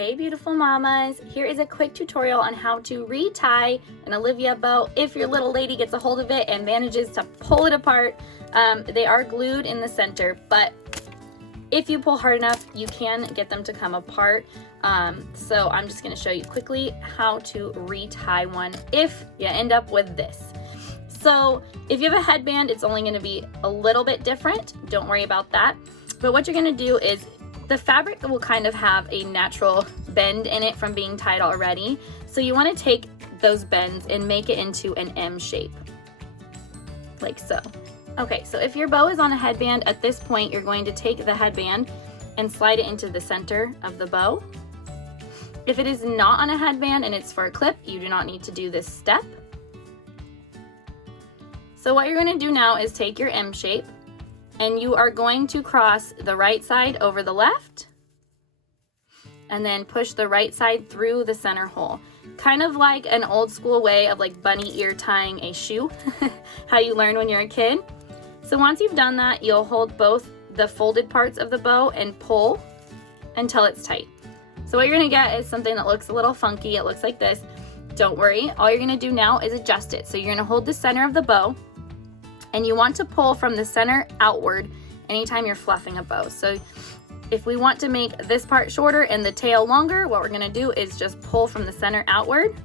Hey beautiful mamas, here is a quick tutorial on how to retie an Olivia bow if your little lady gets a hold of it and manages to pull it apart. They are glued in the center, but if you pull hard enough, you can get them to come apart. So I'm just going to show you quickly how to retie one if you end up with this. So if you have a headband, it's only going to be a little bit different. Don't worry about that. But what you're going to do is the fabric will kind of have a natural bend in it from being tied already. So you want to take those bends and make it into an M shape, like so. Okay, so if your bow is on a headband, at this point you're going to take the headband and slide it into the center of the bow. If it is not on a headband and it's for a clip, you do not need to do this step. So what you're going to do now is take your M shape and you are going to cross the right side over the left and then push the right side through the center hole. Kind of like an old school way of like bunny ear tying a shoe, how you learn when you're a kid. So once you've done that, you'll hold both the folded parts of the bow and pull until it's tight. So what you're gonna get is something that looks a little funky. It looks like this. Don't worry, all you're gonna do now is adjust it. So you're gonna hold the center of the bow and you want to pull from the center outward anytime you're fluffing a bow. So if we want to make this part shorter and the tail longer, what we're gonna do is just pull from the center outward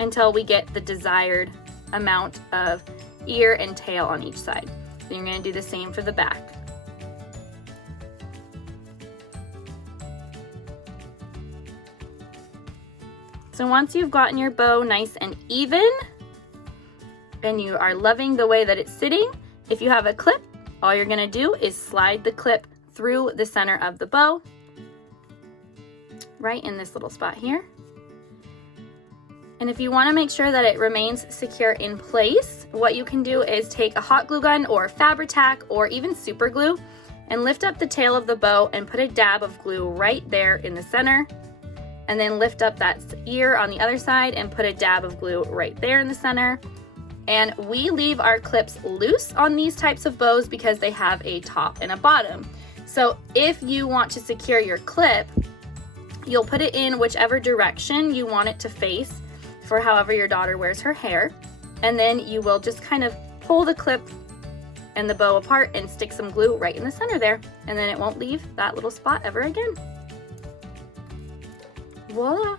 until we get the desired amount of ear and tail on each side. Then you're gonna do the same for the back. So once you've gotten your bow nice and even, and you are loving the way that it's sitting, if you have a clip, all you're gonna do is slide the clip through the center of the bow, right in this little spot here. And if you wanna make sure that it remains secure in place, what you can do is take a hot glue gun or Fabri-Tac or even super glue and lift up the tail of the bow and put a dab of glue right there in the center. And then lift up that ear on the other side and put a dab of glue right there in the center. And we leave our clips loose on these types of bows because they have a top and a bottom. So if you want to secure your clip, you'll put it in whichever direction you want it to face for however your daughter wears her hair. And then you will just kind of pull the clip and the bow apart and stick some glue right in the center there. And then it won't leave that little spot ever again. Voila!